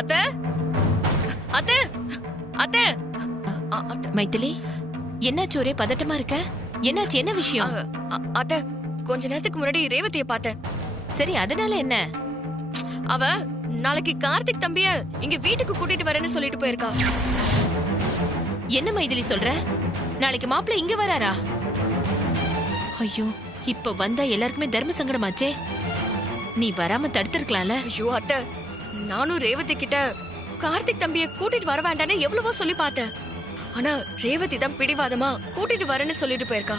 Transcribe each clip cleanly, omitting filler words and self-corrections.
அத்தை அத்தை அத்தை மைதிலி, என்னாச்சு? ஒரே பதட்டமா இருக்க? என்னாச்சு? என்ன விஷயம்? அத்தை, கொஞ்ச நேரத்துக்கு முன்னாடி ரேவதியை பார்த்தேன். சரி, அதனால என்ன? அவ நாளைக்கு கார்த்திக் தம்பிய இங்க வீட்டுக்கு கூட்டிட்டு வரேன்னு சொல்லிட்டு போயிருக்கா. என்ன மைதிலி சொல்ற? நாளைக்கு மாப்பிள்ளை இங்க வராரா? ஐயோ, இப்ப வந்தா எல்லாருக்குமே தர்ம சங்கடமாச்சே. நீ வராம தடுத்திருக்கலாம்ல. ஐயோ அத்தை, நானும் ரேவதி கிட்ட கார்த்திக் தம்பிய கூட்டிட்டு வர வேண்டான்னு எவ்வளவோ சொல்லி பார்த்தேன். ஆனா ரேவதி தான் பிடிவாதமா கூட்டிட்டு வரேன்னு சொல்லிட்டு போயிருக்கா.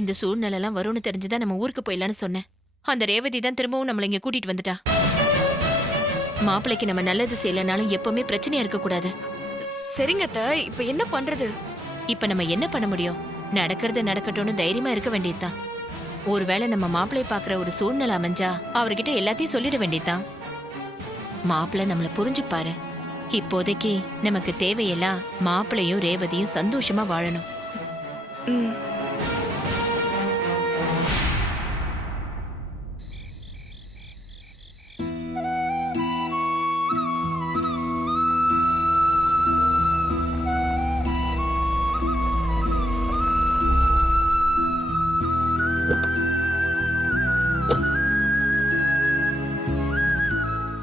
இந்த சூழ்நிலை எல்லாம் வரும்னு தெரிஞ்சுதான் நம்ம ஊருக்கு போயிடலான்னு சொன்னேன். அந்த ரேவதி தான் திரும்பவும் நம்மள இங்க கூட்டிட்டு வந்துட்டா. மாப்பிள்ளைக்கு நம்ம நல்லது செய்யலனாலும் எப்பவுமே பிரச்சனையா இருக்க கூடாது. சரிங்க அத்தை, இப்ப என்ன பண்றது? இப்ப நம்ம என்ன பண்ண முடியும்? நடக்கிறது நடக்கட்டும்னு தைரியமா இருக்க வேண்டியதுதான். ஒருவேளை நம்ம மாப்பிள்ளை பாக்குற ஒரு சூழ்நிலை அமைஞ்சா அவர்கிட்ட எல்லாத்தையும் சொல்லிட வேண்டியதுதான். மாப்பிள்ளை நம்மள புரிஞ்சுப்பாரு. இப்போதைக்கு நமக்கு தேவையெல்லாம் மாப்பிள்ளையும் ரேவதியும் சந்தோஷமா வாழணும்.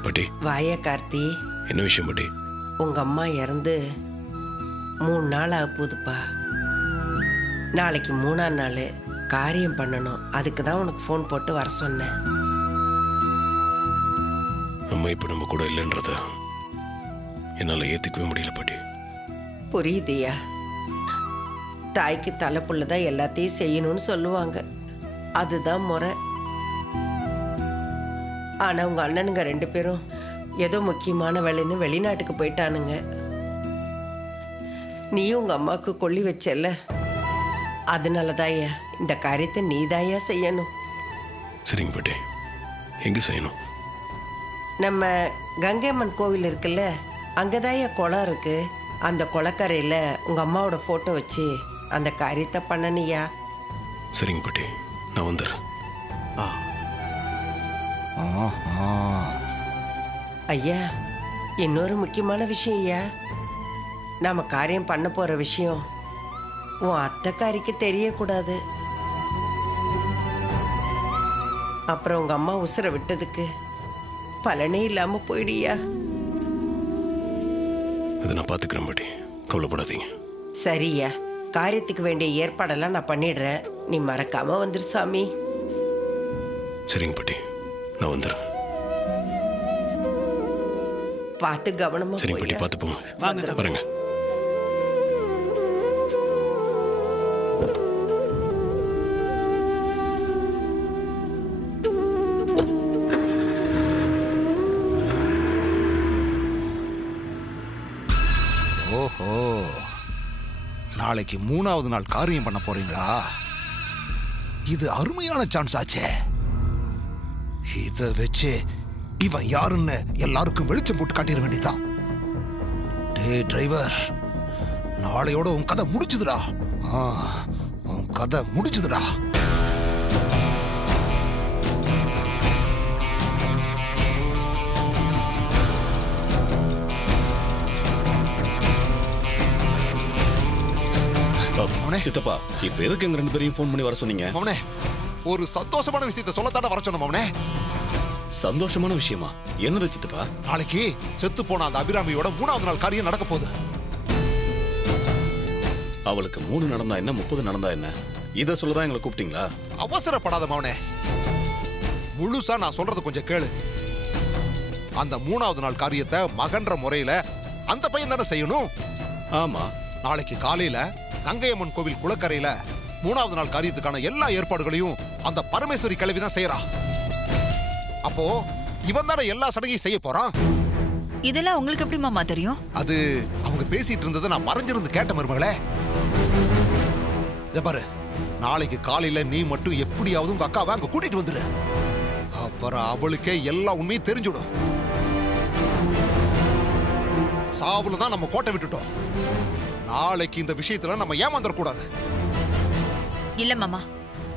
பாட்டி, வாய கார்த்தி. என்ன விஷயம் பாட்டி? உங்க அம்மா இறந்து 3 நாள் ஆக போகுதுப்பா. நாளைக்கு 3ஆம் நாள் காரியம் பண்ணணும். அதுக்கு தான் உனக்கு ஃபோன் போட்டு வர சொன்னேன். அம்மா இப்ப நம்ம கூட இல்லைன்றத என்னால ஏத்துக்கவே முடியல பாட்டி. புரியுதுயா, தாய்க்கு தலைப்புள்ள தான் எல்லாத்தையும் செய்யணும்னு சொல்லுவாங்க. அதுதான் முறை. ஆனா உங்க அண்ணனுங்க 2 பேரும் ஏதோ முக்கியமான வேலைன்னு வெளிநாட்டுக்கு போயிட்டானுங்க. நீயும் உங்க அம்மாவுக்கு கொள்ளி வச்சல, அதனாலதாயா இந்த காரியத்தை நீதாயா செய்யணும். சரிங்க பாட்டி, எங்க செய்யணும்? நம்ம கங்கையம்மன் கோவில் இருக்குல்ல, அங்கதாயா குளம் இருக்கு. அந்த குளக்கரையில உங்க அம்மாவோட போட்டோ வச்சு அந்த காரியத்தை பண்ணனியா. சரிங்க பாட்டி, நான் வந்துடுறேன். ஐயா, இன்னொரு முக்கியமான விஷயம் ஐயா. நாம காரியம் பண்ண போற விஷயம் உன் அத்தைக்காரிக்கு தெரியக்கூடாது. அப்புறம் உங்க அம்மா உசுரை விட்டதுக்கு பலனே இல்லாம போயிடியா. அதை நான் பாத்துக்கிறேன் பாட்டி, கவலைப்படாதீங்க. சரியா, காரியத்துக்கு வேண்டிய ஏற்பாடெல்லாம் நான் பண்ணிடுறேன். நீ மறக்காம வந்துரு சாமி. சரிங்க பாட்டி, நான் வந்துடுறேன். பார்த்து கவனமா சரிங்க பாட்டி, போய்யா. பார்த்து போங்க. வரேங்க. ஓஹோ, நாளைக்கு 3ஆவது நாள் காரியம் பண்ண போறீங்களா? இது அருமையான சான்ஸ் ஆச்சே. இத வச்சு இவன் யாருன்னு எல்லாருக்கும் வெளிச்சம் போட்டு காட்டிட வேண்டியதான். டே டிரைவர், நாளையோட உன் கதை முடிச்சுதுடா. உன் கதை முடிச்சுதுடா. சித்தப்பா, இப்ப எதுக்கு எங்க 2 பேரையும் ஃபோன் பண்ணி வர சொன்னீங்க? மவனே, ஒரு சந்தோஷமான விஷயத்தை சொல்லத்தானே வர சொன்ன மவனே. சந்தோஷமான விஷயமா? என்னது சித்தப்பா? நாளைக்கு செத்து போன அந்த அபிராமியோட 3ஆவது நாள் காரியம் நடக்க போகுது. அவளுக்கு 3 நடந்தா என்ன, 30 நடந்தா என்ன? இத சொல்லதான் எங்களை கூப்பிட்டீங்களா? அவசரப்படாத மவனே, முழுசா நான் சொல்றது கொஞ்சம் கேளு. அந்த 3ஆவது நாள் காரியத்தை மகன்ற முறையில அந்த பையன் தானே செய்யணும். ஆமா. நாளைக்கு காலையில கங்கையம்மன் கோவில் குளக்கரையில 3ஆவது நாள் காரியத்துக்கான எல்லா ஏற்பாடுகளையும் அந்த பரமேஸ்வரி கிழவி தான் செய்யறா. அப்போ இவன் தானே எல்லா சடங்கையும் செய்ய போறான். இதெல்லாம் உங்களுக்கு எப்படி மாமா தெரியும்? அது அவங்க பேசிட்டு இருந்ததை நான் மறைஞ்சிருந்து கேட்ட மருமகளே. இத பாரு, நாளைக்கு காலையில நீ மட்டும் எப்படியாவது உங்க அக்காவை அங்க கூட்டிட்டு வந்துரு. அப்புறம் அவளுக்கே எல்லா உண்மையும் தெரிஞ்சுடும். சாவுல தான் நம்ம கோட்டை விட்டுட்டோம். நாளைக்கு இந்த விஷயத்துல நம்ம ஏமாந்துடக்கூடாது. இல்ல மாமா,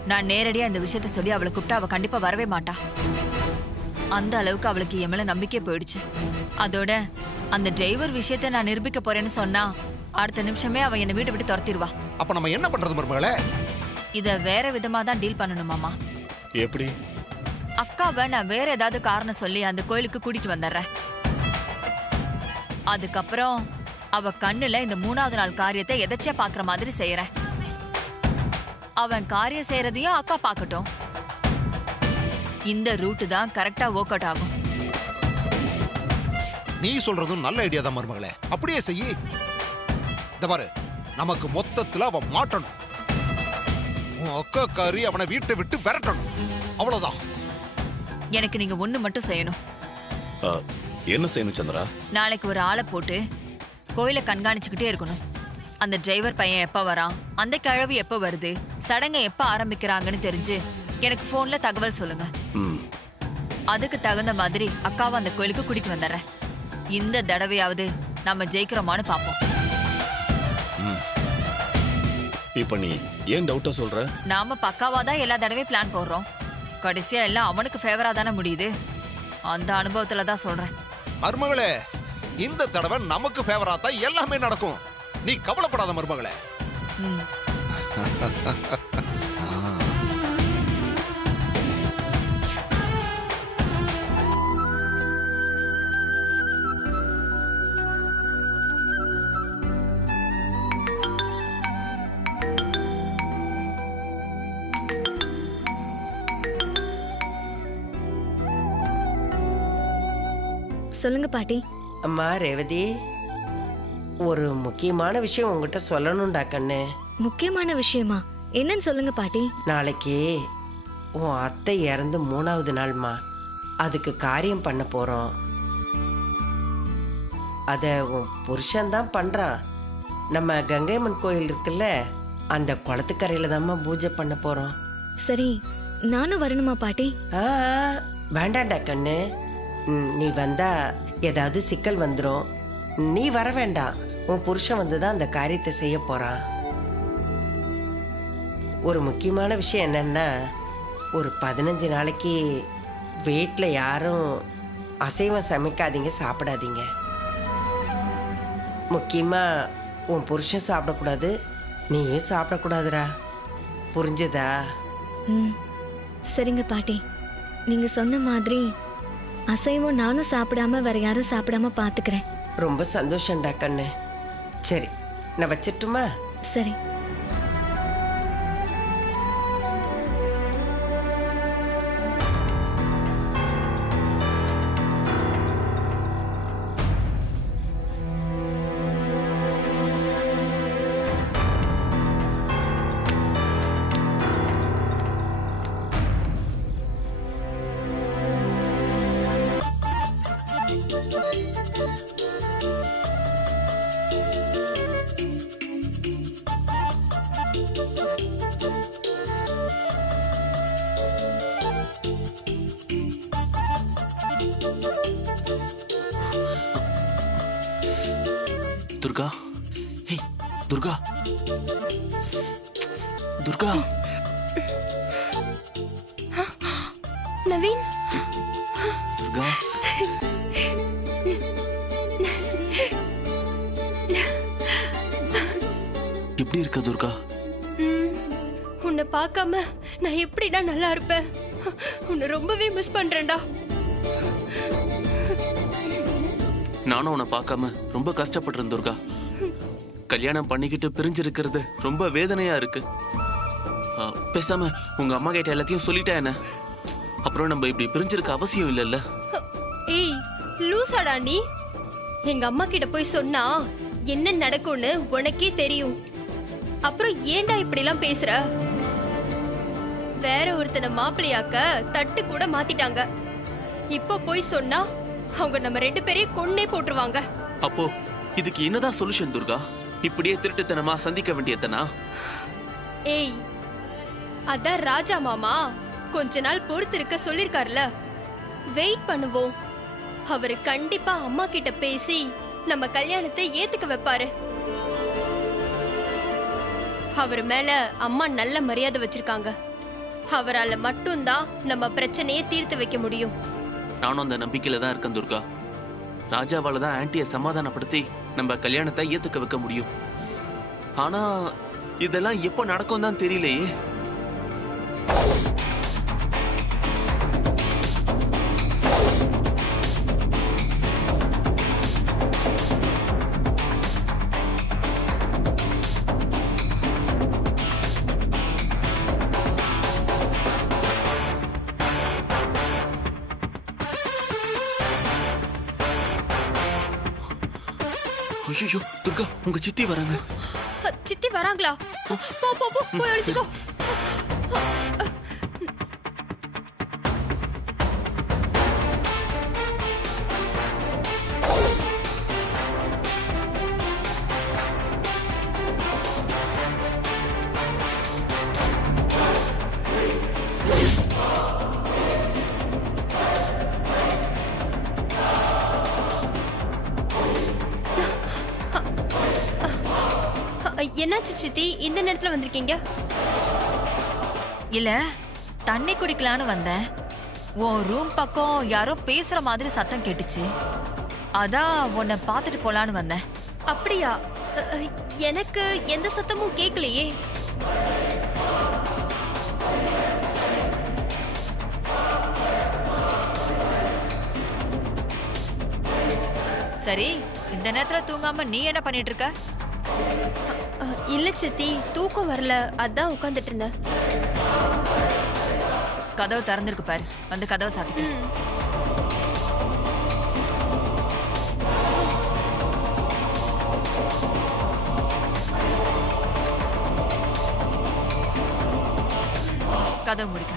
நான் நேரடியா இந்த விஷயத்த சொல்லி அவளை கூப்பிட்டு அவ கண்டிப்பா வரவே மாட்டா. அந்த அளவுக்கு அவளுக்கு என் மேல நம்பிக்கை போயிடுச்சு. அதோட அந்த டிரைவர் விஷயத்த நான் நிரூபிக்க போறேன்னு சொன்னா அடுத்த நிமிஷமே அவ என்னை வீட்டை விட்டு துரத்திடுவா. அப்ப நம்ம என்ன பண்றது மருமகளே? இத வேற விதமா தான் டீல் பண்ணணும் மாமா. எப்படி? அக்காவை நான் வேற ஏதாவது காரணம் சொல்லி அந்த கோயிலுக்கு கூட்டிட்டு வந்துடுறேன். அதுக்கப்புறம் அவ கண்ணுல இந்த 3வது நாள் காரியத்தை எதாச்சியா பாக்குற மாதிரி செய்யறேன். அவன் காரியம் செய்யறதையும் அக்கா பாக்கட்டும். இந்த ரூட்டு தான் கரெக்டா ஒர்க் அவுட் ஆகும். நீ சொல்றதும் நல்ல ஐடியா தான் மருமகளே. அப்படியே செய்யி. இந்த பாரு, நமக்கு மொத்தத்துல அவன் மாட்டணும். உன் அக்கா காரி அவனை வீட்டை விட்டு விரட்டணும். அவ்வளவுதான். எனக்கு நீங்க ஒண்ணு மட்டும் செய்யணும். ஆ, என்ன செய்யணும் சந்திரா? நாளைக்கு ஒரு ஆளை போட்டு கோயிலை கண்காணிச்சுக்கிட்டே இருக்கணும். அந்த டிரைவர் பையன் எப்ப வரான், அந்த கிழவி எப்ப வருது, சடங்கை எப்ப ஆரம்பிக்கிறாங்கன்னு தெரிஞ்சு எனக்கு போன்ல தகவல் சொல்லுங்க. ம், அதுக்கு தகுந்த மாதிரி அக்காவை அந்த கோயிலுக்கு கூட்டிட்டு வந்துடுறேன். இந்த தடவையாவது நம்ம ஜெயிக்கிறோமான்னு பாப்போம். இப்ப நீ ஏன் டவுட்டா சொல்ற? நாம பக்காவா தான் எல்லா தடவையும் பிளான் போடுறோம். கடைசியா எல்லாம் அவனுக்கு ஃபேவரா தானே முடியுது. அந்த அனுபவத்துல தான் சொல்றேன். மருமகளே, இந்த தடவை நமக்கு ஃபேவரா தான் எல்லாமே நடக்கும். நீ கவலைப்படாத மருமகளே. ம். சொல்லுங்க பாட்டி. அம்மா ரேவதி, ஒரு முக்கியமான விஷயம் உங்ககிட்ட சொல்லணும்டா கண்ணு. முக்கியமான விஷயமா? என்னன்னு சொல்லுங்க பாட்டி. நாளைக்கு உன் அத்தை இறந்து 3வது நாள்மா. அதுக்கு காரியம் பண்ண போறோம். அத உன் புருஷன்தான் பண்றான். நம்ம கங்கையம்மன் கோயில் இருக்குல்ல, அந்த குளத்துக்கரையில தான்மா பூஜை பண்ண போறோம். சரி, நானும் வரணுமா பாட்டி? ஆ, வேண்டாண்டா கண்ணு. நீ வந்தா ஏதாவது சிக்கல் வந்துடும். நீ வர வேண்டாம். உன் புருஷன் வந்துதான் அந்த காரியத்தை செய்ய போறான். ஒரு முக்கியமான விஷயம் என்னன்னா, ஒரு 15 நாளைக்கு வீட்டில் யாரும் அசைவம் சமைக்காதீங்க, சாப்பிடாதீங்க. முக்கியமாக உன் புருஷன் சாப்பிடக்கூடாது, நீயும் சாப்பிடக்கூடாதுடா. புரிஞ்சுதா? ம், சரிங்க பாட்டி. நீங்க சொன்ன மாதிரி அசைவம் நானும் சாப்பிடாம வேற யாரும் சாப்பிடாம பாத்துக்கிறேன். ரொம்ப சந்தோஷம்டா கண்ணு. சரி, நான் வச்சிட்டுமா? சரி. துர்கா, ஹே துர்கா, துர்கா. நவீன், துர்கா, எப்படி இருக்க துர்கா? உன்னை பார்க்காம நான் எப்படிடா நல்லா இருப்பேன்? உன்னை ரொம்பவே மிஸ் பண்றேன்டா. நானும் உன்னை பார்க்காம ரொம்ப கஷ்டப்படுறேன் துர்கா. கல்யாணம் பண்ணிக்கிட்டு பிரிஞ்சிருக்கிறது ரொம்ப வேதனையா இருக்கு. பேசாம உங்க அம்மா கிட்ட எல்லாத்தையும் சொல்லிட்டா என்ன? அப்புறம் நம்ம இப்படி பிரிஞ்சிருக்க அவசியம் இல்லைல்ல. ஏய் லூசாடா நீ. எங்க அம்மா கிட்ட போய் சொன்னா என்ன நடக்கும்னு உனக்கே தெரியும். அப்புறம் ஏன்டா இப்படி எல்லாம் பேசுற? வேற ஒருத்தனை மாப்பிள்ளையாக்க தட்டு கூட மாத்திட்டாங்க. இப்போ போய் சொன்னா அவங்க நம்ம 2 பேரையும் கொன்னே போட்டுருவாங்க. அப்போ இதுக்கு என்னதான் சொல்யூஷன் துர்கா? இப்படியே திருட்டுத்தனமா சந்திக்க வேண்டியதனா? ஏய், அதான் ராஜா மாமா கொஞ்ச நாள் பொறுத்து இருக்க சொல்லிருக்காருல. வெயிட் பண்ணுவோம். அவரு கண்டிப்பா அம்மா கிட்ட பேசி நம்ம கல்யாணத்தை ஏத்துக்க வைப்பாரு. அவர் மேல அம்மா நல்ல மரியாதை வச்சிருக்காங்க. அவரால மட்டும்தான் நம்ம பிரச்சனையை தீர்த்து வைக்க முடியும். நானும் அந்த நம்பிக்கையில தான் இருக்கேன் துர்கா. ராஜாவால தான் ஆன்ட்டியை சமாதானப்படுத்தி நம்ம கல்யாணத்தை ஏத்துக்க வைக்க முடியும். ஆனா இதெல்லாம் எப்போ நடக்கும் தான் தெரியலையே. ஐயோ துர்கா, உங்க சித்தி வராங்க. சித்தி வராங்களா? போ போ போ போய் ஒளிச்சுக்கோ. என்னாச்சு சித்தி, இந்த நேரத்துல வந்திருக்கீங்க? இல்ல, தண்ணி குடிக்கலான்னு வந்தேன். உன் ரூம் பக்கம் யாரோ பேசுற மாதிரி சத்தம் கேட்டுச்சு. அதான் உன்னை பார்த்துட்டு போலான்னு வந்தேன். அப்படியா? எனக்கு எந்த சத்தமும் கேட்கலையே. சரி, இந்த நேரத்துல தூங்காம நீ என்ன பண்ணிட்டு இருக்க? இல்ல சித்தி, தூக்கம் வரல, அதான் உட்கார்ந்துட்டு இருந்தேன். கதவு திறந்திருக்கு பாரு, வந்து கதவை சாத்திக்க. கதவு முடிக்க.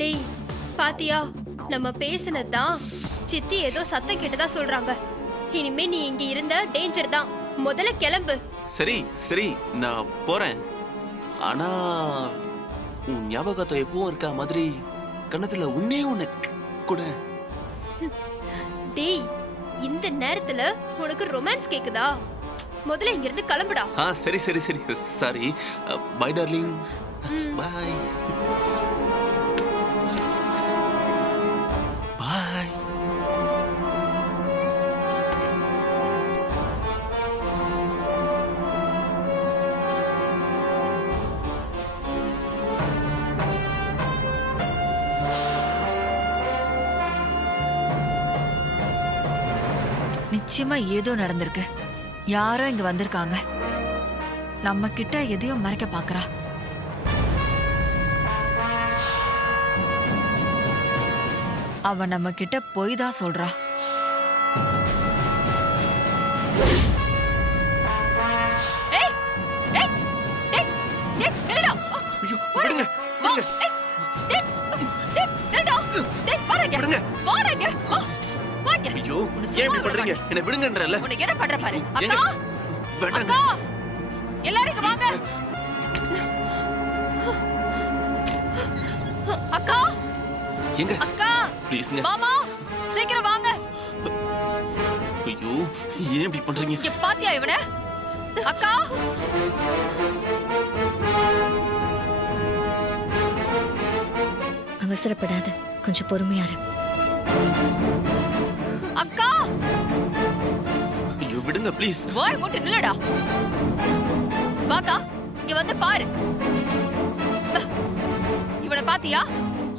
டேய், பாத்தியா? நம்ம பேசினதுதான் சித்தி ஏதோ சத்தம் கேட்டதா சொல்றாங்க. இனிமே நீ இங்க இருந்த டேஞ்சர் தான். முதல்ல கிளம்பு. சரி சரி, நான் போறேன். ஆனா உன் ஞாபகத்தை எப்பவும் இருக்கா மாதிரி கண்ணத்துல உன்னே உன்னை கூட. டேய், இந்த நேரத்துல உனக்கு ரொமான்ஸ் கேக்குதா? முதல்ல இங்க இருந்து கிளம்புடா. சரி சரி சரி, sorry. Bye darling. Bye bye. நிச்சயமா ஏதோ நடந்திருக்கு. யாரோ இங்க வந்திருக்காங்க. நம்ம கிட்ட எதையோ மறைக்க பாக்குறா. அவ நம்ம கிட்ட போய் தான் சொல்றா. ஏய் ஏய் டேய் டேய் நில்லுடா. ஐயோ விடுங்க விடுங்க. டேய் டேய் நில்லுடா. டேய் வாடங்க. விடுங்க. வாடங்க. வாங்க. ஐயோ ஏன் இப்படி பண்றீங்க? என்ன விடுங்கன்றல. உன்னை என்ன பண்ற பாரு. ஏங்க, அக்கா வேண்டாங்க. அக்கா எல்லாரும் இங்க வாங்க. அக்கா எங்க அக்கா ப்ளீஸ்ங்க. மாமா சீக்கிரம் வாங்க. ஐயோ ஏன் இப்படி பண்றீங்க? இங்க பாத்தியா இவனை? அக்கா அவசரப்படாத, கொஞ்சம் பொறுமையா இரு. அக்கா ஐயோ விடுங்க ப்ளீஸ். வாய் மூட்டு நில்லுடா. வாக்கா இங்க வந்து பாரு. இவனை பாத்தியா?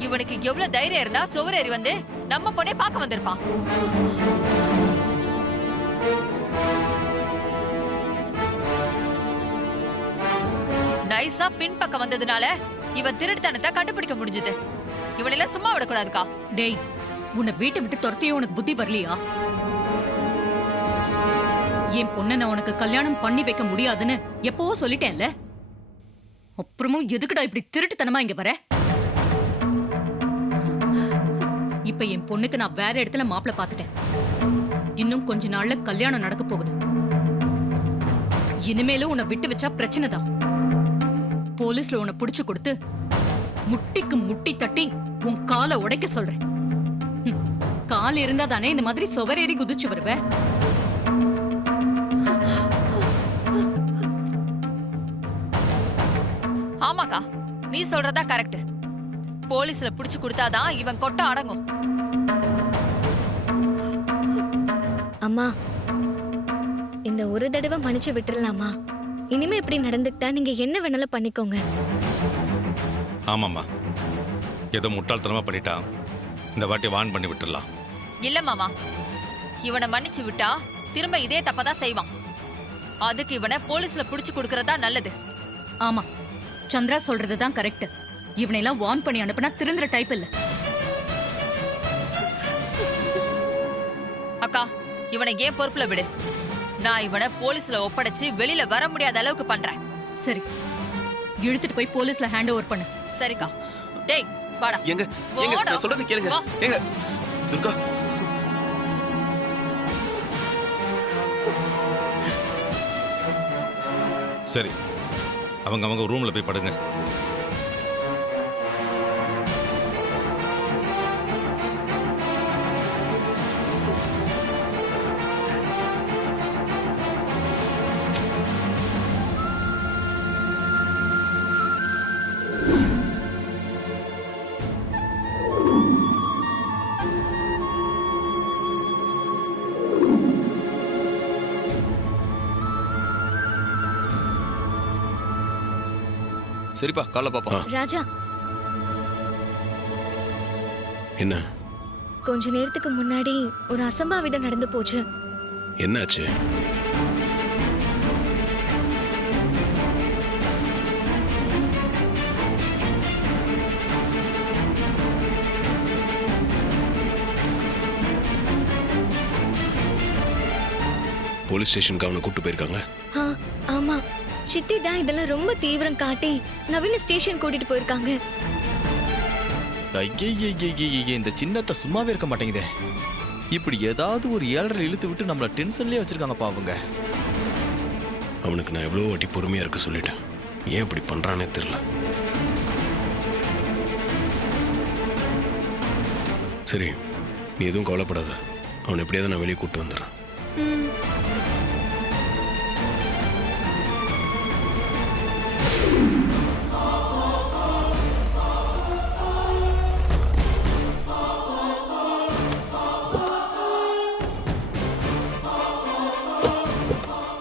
இவனுக்கு எவ்வளவு தைரியம் இருந்தா சுவரேறி வந்து நம்ம பொண்ணே பார்க்க வந்திருப்பான். நைஸா பின் பக்கம் வந்ததுனால இவன் திருட்டுத்தனத்தை கண்டுபிடிக்க முடிஞ்சது. இவனெல்லாம் சும்மா விடக்கூடாதுக்கா. டேய், உன்னை வீட்டை விட்டு துரத்தியும் உனக்கு புத்தி வரலையா? என் பொண்ணை நான் உனக்கு கல்யாணம் பண்ணி வைக்க முடியாதுன்னு எப்பவோ சொல்லிட்டேன்ல. அப்புறமும் எதுக்குடா இப்படி திருட்டுத்தனமா இங்க வர? இப்ப என் பொண்ணுக்கு நான் வேற இடத்துல மாப்பிள பாத்துட்டேன். இன்னும் கொஞ்ச நாள்ல கல்யாணம் நடக்க போகுது. இனிமேலும் உன்னை விட்டு வச்சா பிரச்சனை தான். போலீஸ்ல உன்னை புடிச்சு கொடுத்து முட்டிக்கு முட்டி தட்டி உன் காலை உடைக்க சொல்றேன். ஆள் இருந்தா தானே இந்த மாதிரி சுவரேறி குதிச்சு வருவ. ஆமாக்கா, நீ சொல்றதா கரெக்ட். போலீஸ்ல புடிச்சு கொடுத்தாதான் இவன் கொட்ட அடங்கும். அம்மா, இந்த ஒரு தடவை மன்னிச்சு விட்டுறலாமா? இனிமே இப்படி நடந்துக்கிட்டா நீங்க என்ன வேணாலும் பண்ணிக்கோங்க. ஆமாம்மா, ஏதோ முட்டாள்தனமா பண்ணிட்டான். இந்த வாட்டி வான் பண்ணி விட்டுடலாம். இல்ல மாமா, இவனை மன்னிச்சு விட்டா திரும்ப இதே தப்பதான் செய்வான். அதுக்கு இவனை போலீஸ்ல புடிச்சு கொடுக்கறதா நல்லது. ஆமா, சந்திரா சொல்றதுதான் கரெக்ட். இவனை எல்லாம் வார்ன் பண்ணி அனுப்புனா திருந்துற டைப் இல்ல. அக்கா, இவனை ஏன் பொறுப்புல விடு. நான் இவனை போலீஸ்ல ஒப்படைச்சு வெளியில வர முடியாத அளவுக்கு பண்றேன். சரி, இழுத்துட்டு போய் போலீஸ்ல ஹேண்ட் ஓவர் பண்ணு. சரிக்கா. டேய் வாடா. எங்க எங்க நான் சொல்றது கேளுங்க. எங்க துர்கா, சரி, அவங்க ரூம்ல போய் படுங்க. சரிப்பா, காலைல பாப்பா. ராஜா, என்ன கொஞ்ச நேரத்துக்கு முன்னாடி ஒரு அசம்பாவிதம் நடந்து போச்சு. என்னாச்சு? போலீஸ் ஸ்டேஷனுக்கு அவனை கூப்பிட்டு போயிருக்காங்க. ஆமா, சித்தி தான் இதெல்லாம் ரொம்ப தீவிரம் காட்டி நவீன ஸ்டேஷன் கூட்டிட்டு போயிருக்காங்க. இந்த சின்னத்தை சும்மாவே இருக்க மாட்டேங்குதே. இப்படி ஏதாவது ஒரு 7:30 இழுத்து விட்டு நம்மள டென்ஷன்லயே வச்சிருக்காங்கப்பா அவங்க. அவனுக்கு நான் எவ்வளோ வாட்டி பொறுமையா இருக்க சொல்லிட்டேன். ஏன் இப்படி பண்றானே தெரியல. சரி, நீ எதுவும் கவலைப்படாத. அவனை எப்படியாவது நான் வெளியே கூப்பிட்டு வந்துடுறேன்.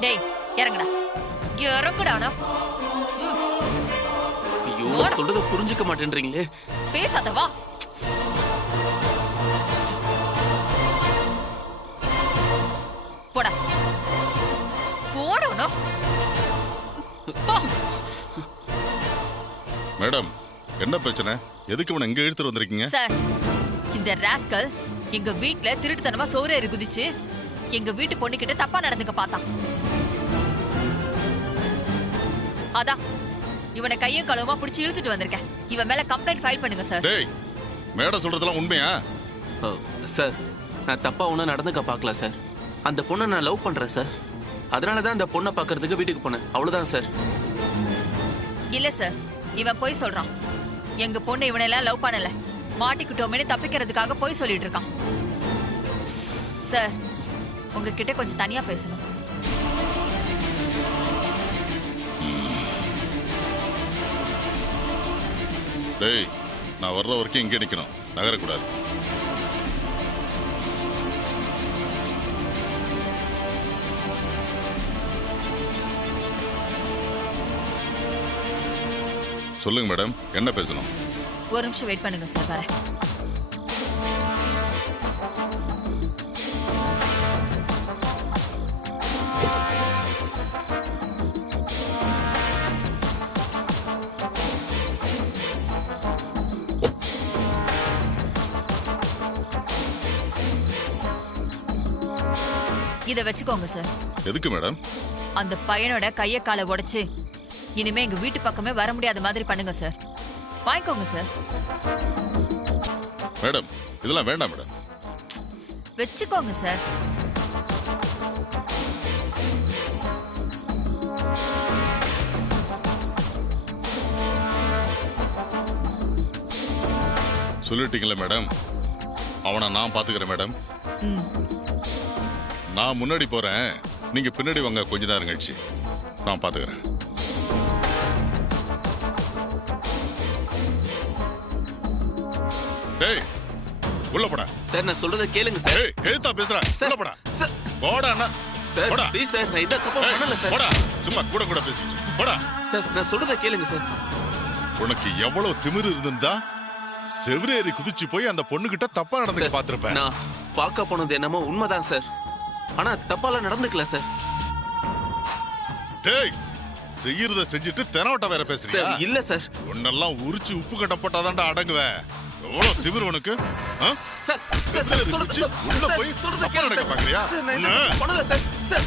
டேய் இறங்குடா. இறங்குடானா. ஐயோ, சொல்றத புரிஞ்சுக்க மாட்டேன்றீங்களே. பேசாத வா. போடா போடணும். மேடம், என்ன பிரச்சனை? எதுக்கு இவனை எங்க இழுத்துட்டு வந்திருக்கீங்க? சார், இந்த ராஸ்கல் எங்க வீட்ல திருட்டுத்தனமா சோறேறி குதிச்சு எங்க வீட்டு பொண்ணுகிட்ட தப்பா நடந்துக்க பார்த்தான். அதான் இவனை கையும் களவுமா பிடிச்சி இழுத்துட்டு வந்திருக்கேன். இவன் மேல கம்ப்ளைண்ட் ஃபைல் பண்ணுங்க சார். டேய், மேடம் சொல்றதெல்லாம் உண்மையா? சார், நான் தப்பா ஒன்றும் நடந்துக்க பார்க்கல சார். அந்த பொண்ணை நான் லவ் பண்றேன் சார். அதனால தான் அந்த பொண்ணை பார்க்கறதுக்கு வீட்டுக்கு போனேன். அவ்வளவுதான் சார். இல்ல சார், இவன் போய் சொல்றான். எங்க பொண்ணு இவனெல்லாம் லவ் பண்ணல, மாட்டிக்கிட்டோமேனு தப்பிக்கிறதுக்காக போய் சொல்லிட்டு இருக்கான். சார், உங்ககிட்ட கொஞ்சம் தனியா பேசணும். டேய், நான் வர்ற வரைக்கும் இங்கே நிக்கணும், நகரக்கூடாது. சொல்லுங்க மேடம், என்ன பேசணும்? ஒரு நிமிஷம் வெயிட் பண்ணுங்க சார், வரேன். இத வச்சுக்கோங்க சார். எதுக்கு மேடம்? அந்த பையனோட கைய காலை உடைச்சு இனிமே எங்க வீட்டு பக்கமே வர முடியாத மாதிரி பண்ணுங்க சார். வாங்கிக்கோங்க சார். மேடம், இதெல்லாம் வேண்டாம் மேடம். வச்சுக்கோங்க சார். சொல்லிட்டீங்களா மேடம்? அவனை நான் பாத்துக்கிறேன் மேடம். நான் முன்னாடி போறேன், நீங்க பின்னாடி வாங்க. கொஞ்ச நேரம் கழிச்சு நான் பாத்துக்கிறேன். டேய் உள்ள போடா. சார் நான் சொல்றத கேளுங்க சார். ஏய் கேத்தா பேசுற. உள்ள போடா. சார் போடா அண்ணா. சார் போடா. ப்ளீஸ் சார், நான் இத தப்பா பண்ணல சார். போடா. சும்மா கூட பேசிட்டு. போடா. சார் நான் சொல்றத கேளுங்க சார். உனக்கு எவ்வளவு திமிரு இருந்திருந்தா செவிரேறி குதிச்சு போய் அந்த பொண்ணுகிட்ட தப்பா நடந்துக்க பாத்திருப்பேன். நான் பார்க்க போனது என்னமோ உண்மைதான் சார். ஆனா தப்பாலாம் நடந்துக்கல சார். டேய் செய்யறத செஞ்சுட்டு தெனாவட்ட வேற பேசுறியா? சார் இல்ல சார். உன்னெல்லாம் உரிச்சு உப்பு கட்ட போட்டாதான்டா அடங்குவேன். எவ்வளவு திமிரு உனக்கு? ஆ? சார் சார் சார் சொல்றது உள்ள போய் சொல்றத தப்பா நடக்க பாக்குறியா? சார் நான் இத பண்ணல sir. Sir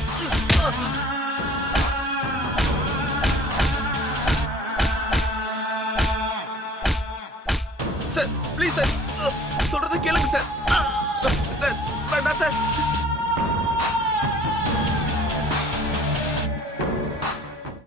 sir please sir சொல்றத கேளுங்க சார்.